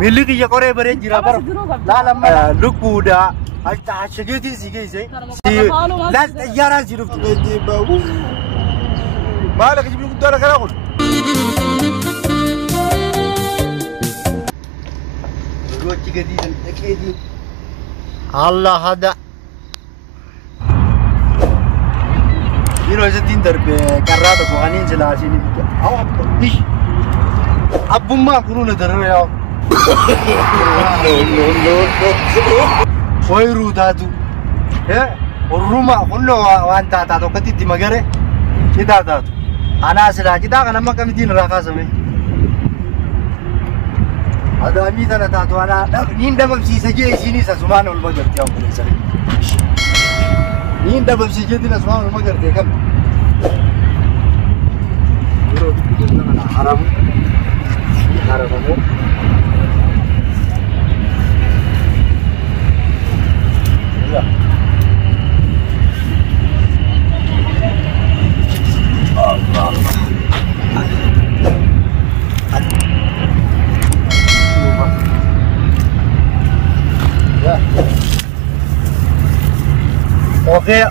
Miliki ya kore bare jira bar. La lama lukuda. Alta shageti sige say. La yara jiru ba. Malak jibu kudara kara qul. Ruwachi gadi akedi. Allah hada. Ino izin darbe karrata ko anin jila sini. Aw ish. Abumma kununa darre ya. No. Foiru tatu. Uruma kunno wanta tatu katiti magare. Kita tatu. Ana sila kita kana makam din raka same. Ada amita na tatu ana ninda babsi saje sini sa subhanul magar tiya ko sare. Ninda babsi je din subhanul magar de kam. Uro dinna haram. Haramu.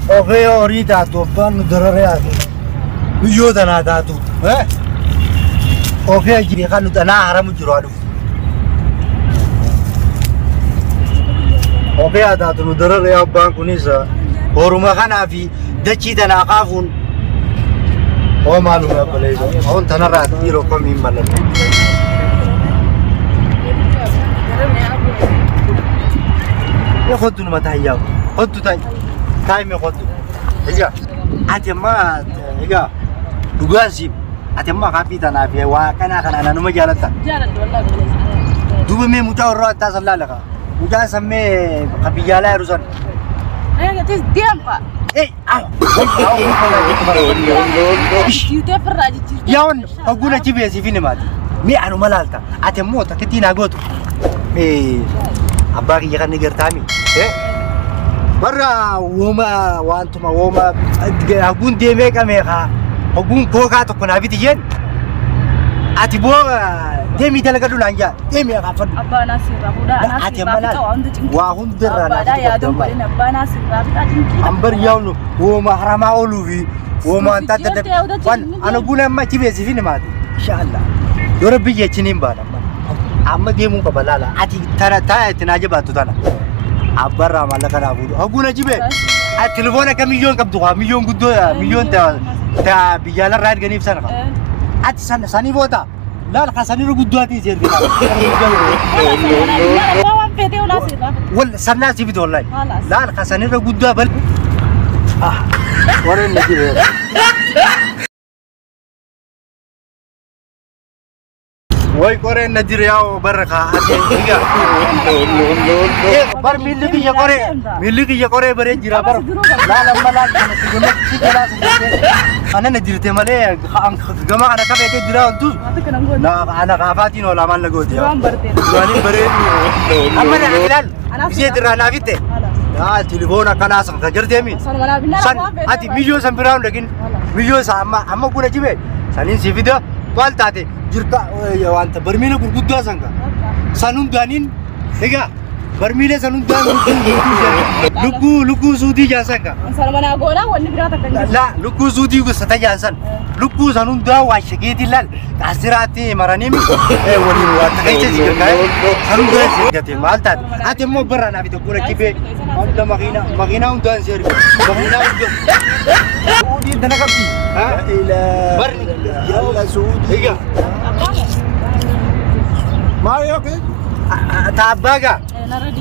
Oke orita tu pan dorare aku. Video dana datu. Oke jadi kan dana haram juru adu. Oke ada tu dorare abang kunisa. Oruma kan afi daci dana kafun. Oh malu apa lagi? Oh tanara tiro kami malam. Ya khudu mata ya. Khudu tay. Tay me khudu. Ega. Atema ega. Dugazib. Atema kapitan afi wa kana nanu majalata. Jalan wallahi. Dubu me mutawra ta sallalaka. Udah samme kabiyala rusan. Ayo tis diam pak. Yawan aguna jibe si fini mati. Mi anu malalta. Ate mota ketina goto. Abari yakan negar tami. Barra woma wantuma woma agun deme kamera. Agun koka to kuna bitiyen. Ati bo demi talaga dulanja. Demi afan. Abba nasir abuda nasir abita wa hundra nasir. Ya dum bari abba nasir abita jinki. Ambar yawnu woma harama oluvi. Woma anta tada. Wan anaguna ma jibe si fini mati. Inshallah. Yorabbi ye chinin bana. Amma demu ka balala. Ati tara ta tinaje batu tana. Abbarra malaka na budu. Aguna jibe. A telefona ka milyon kabduha, milyon guddo ya, milyon ta bijala rad ganif sana. Ati sana sani bota. La la sani ro guddo ati jer gina. Wal sana jibe wallahi. La la sani ro guddo bal. Wara najibe. Woi kore nadir yao baraka ate iga bar miliki ya kore bare jira bar la la mala guna ci jala ana nadir te male gama ana ka bete jira antu na ana kafati no la man lagoti ya wani bare amana hilal je dira na vite ya telefona kana san kajarte mi san ati milyon san brown lekin milyon sa amma kuna jibe sanin si video baltate jirka ya wanta barmila gurgudda sanga sanun danin ega barmila sanun danin luku sudi jasanga salmana gona wonni birata kan la luku sudi go sata jasan luku sanun da wa shigeti lal kasirati maranimi woni wa takaice jiga kai sanun da jigati malta ate mo barana bito kura kibe onda magina undan seri magina udi danakabi ha ila barni yalla sudi ega Mario ke? Tabaga.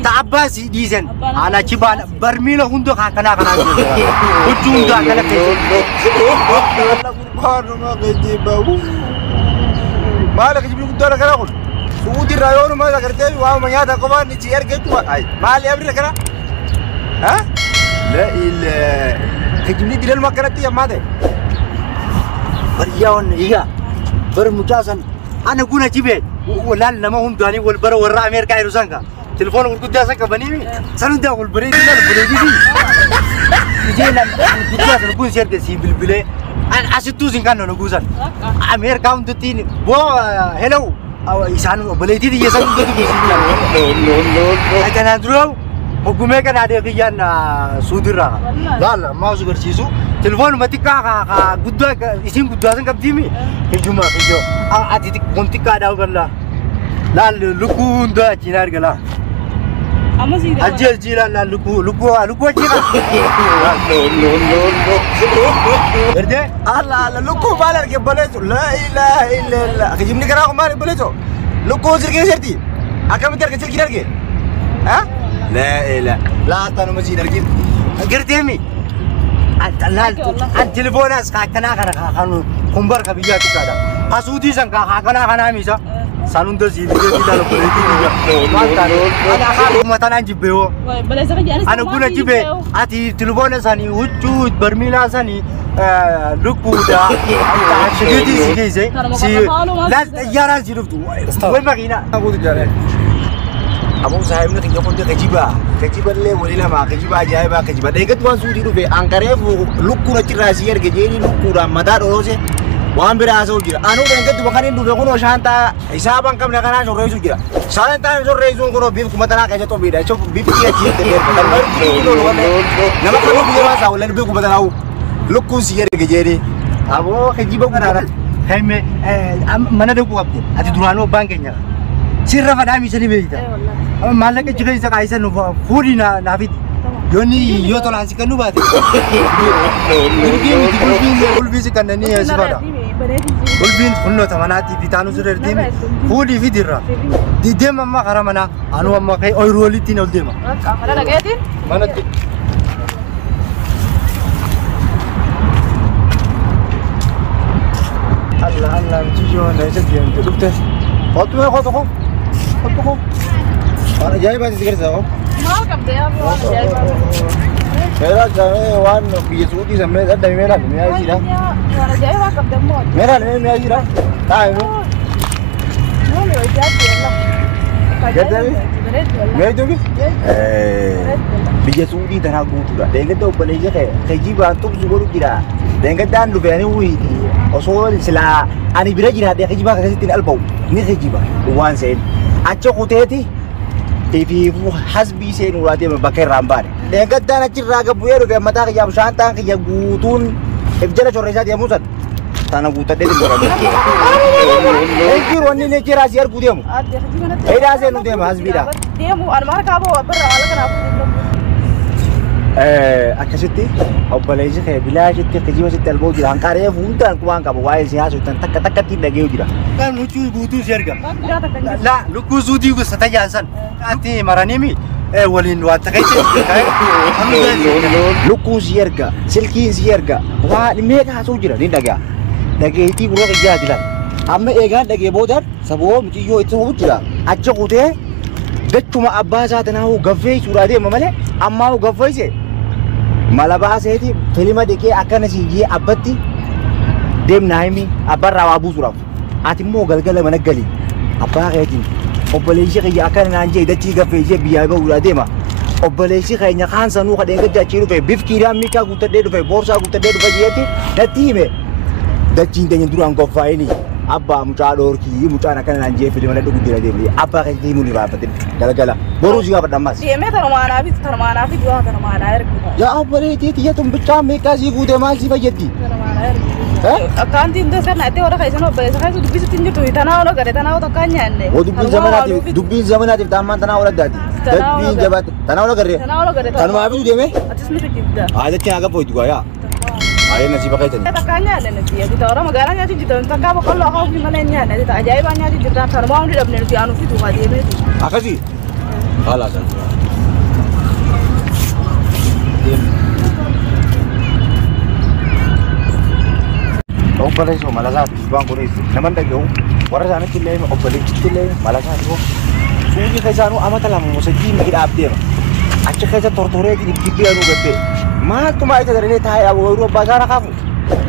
Tabasi dizen. Ana ciban barmila hundo kana ujunda kana ke. Baru ma ke babu. Malak jibu kudara kana ko. Sudi rayon ma karte wa ma yada ko ba ni cier ke tu ai. Mal yabri kana. Ha? La ila. Kejibni dilal ma karati ya made. Bariyawan iga. Bermutasan ana guna jibe wala lama hum dani wal bara wara amerika irusanga telefon wal gudda saka banimi sanu da wal bari dal bari di jela gudda sanu gun ser ke si bilbile an asitu zingan no guzan amerika um tini bo hello isaan obboleettii xiyya san hundatu bisiidhaan. Kanaan dura hoggumee kan adee kiyyaan suudirraa. Laala ammaa osoo garsiisu telefoonuma xiqqaa guddaa isiin guddaa san qabdiimi. Ijuma ijoo ati kun xiqqaadhaa bal'aa. Laal lukkuu hunda achiin argala. Ajjeel laal lukkuu achiin. Erde? Allah lukkuu maal arge baleesu la ilaha illallah. Kijibni karaa kun maal baleesu? Lukkuu sirgee sirti. Akkamitti arge sirgii arge? Ha? La ilaha. Laata nama siin argin. Girdeemi. Laal telefoonas kanaa kana kumbar ka biyyaa xiqqaadha. Asuutii san kanaa misa. San hunda siibisee ilaala obboleettii xiyya. Ana kaan matanaan jibbee. Ana guna jibbee ati telefoona sanii huccuu barmiilaa sanii lukkuudha. Shigeetii si geesse. Laal xiyyaaraan si dhuftu. Way makiina. Abang saya ini tinggal pun dia kejiba le wali lama kejiba ajaib kejiba. Dekat wan sudi tu be angkare lukku na cirasier kejeni lukku ram mata dolo se wan berasa ujira. Anu dekat tu bakanin tu be kono shanta hisab angkam nak kana sore ujira. Shanta sore ujung kono bif kumatana kaje to beda. Coba bif dia ciri ter. Kalau ciri dolo wan nama kamu biar masa ulen bif kumatana u lukku sier kejeni. Abo kejiba kana. Hai me mana dek waktu. Ati durano banknya. Sirra fadami sini begitu. Malah kecil isa kaisa nufa furi na fit. Yoni yo to lansi kanu bati. Ulbi si kanani ya sifada. Ulbi kunno tamanati vitanu sudah dimi. Furi fitirra. Di dem amma karamana anu amma kai oiroli tin ol dema. Mana lagi tin? Mana tin? Allah cijo na isa diyan tu dukte. Foto ko. Mana jaya basi sikir sao? Mau kapte ya, mau jaya basi. Mera jahe wan biasuti sampai ada mera ni aja sih dah. Mana jaya wah kapte mau. Mera ni aja sih dah. Tahu ni. Mau ni wajah lah. Kerja ni? Mera tu ni? Biasuti tanah gutu dah. Dengan tu boleh je kejiba tu juga kira. Dengan dan lu berani hui. Osol sila ani bila jira dia kejiba kasi tin albau. Ni kejiba. Wan sen. Acok uteti. Tapi hasbi sen urate bakai rambar. Dengan dan acira gabuya lu kayak mata kayak santang kayak gutun. Ebjala correza dia musat. Tanah guta dia tu. Ekir wani ne kira siar gudiam. Eda sen udiam hasbi dah. Dia mu armar kabo berala kenapa? Akasitti obboleessi kee bilaashitti kejiba sitti alboo jira hanqaree fuuldaan kuwaan qabu waa'ee siyaasa tan takkatti dhagee jira. Kan lucu guutuu si arga. La lukkuu suutii gosa tajaajilsan ati maranimi waliin waan taqeetti. Lukkuun si erga silkiin si erga waan meeqa haasuu jira ni dhagaa dhageetii gurra qiyyaa jiran amma eegaan dhagee boodaan saboo mitiyyoo itti hubuu jira acha kutee gachuma abbaa isaa tanaa gaffee suuraa deema malee ammaa gaffeesse. Malabaseti filima deke akan siji abatti dem naimi abarra wabu suraf atimmo galgala managali abba kaytin obboleessi kiyya akan nanje datti gafeje biya ba ura dema obboleessi kaynya kan sanu ka denga jachi rufe bifkira mika gutade rufe borsa gutade rufe yeti datime dacci denya duran ko faini abba muta dorki muta na kan nanje filima na dugu dira dem abba kaytin muni babatin galgala boru jiga badamas dia me tarmana fi dua tarmana erku ya obboleettii tiyya tun bichaa meeqa sii guutee maal si fayyaddi? Akkaan tinta sana ati orang kaisa no besa kaisu dubbisu tinju tu tanah orang gade tanah orang kanyaan dubbiin zamanaatiif taammaan tanaa ola addaati. Dubbiin jabaatu tanaa ola garee. Tanuma abisu deeme? Atis miti jidda. Aadatti haga foytu gaayaa. Aayee nasiiba kaitani. Kita kanyaan nanti ya kita orang magala nyati jidda takka bakal aku gimana nyaan nanti tak ajaib nyati jidda tanuma orang tidak benar anu fitu kadi me. Akasi. Alasan. Obboleessi malasaati waan kunis naman dhaga'u warra isaanitti illee obboleessitti illee malasaati hoo suuqii keessaanuu amata lama musajjii magi dhaabdeema achi keessa tortoreetiin gibbii anuu gabbee maaltumaa isa daree taa'ee abuuruu abbaa isaa rakaafu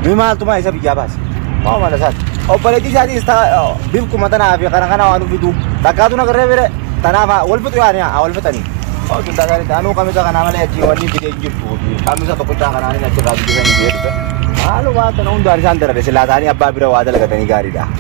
mi maaltumaa isa biyyaa baase maa malasaati obboleettii isaatis bifkuma tanaa fi kana waan fidu takkaatu nagarree bire tanaaf wal fixu yaani wal fixanii Oke, tak ada anu kami tak kenal malah jiwa ni video YouTube. Kami satu pecah kenal ni nak cerita video ni biar. Malu banget, nong dari santer ada selatan ni apa bira wadah lagi tani gari dah.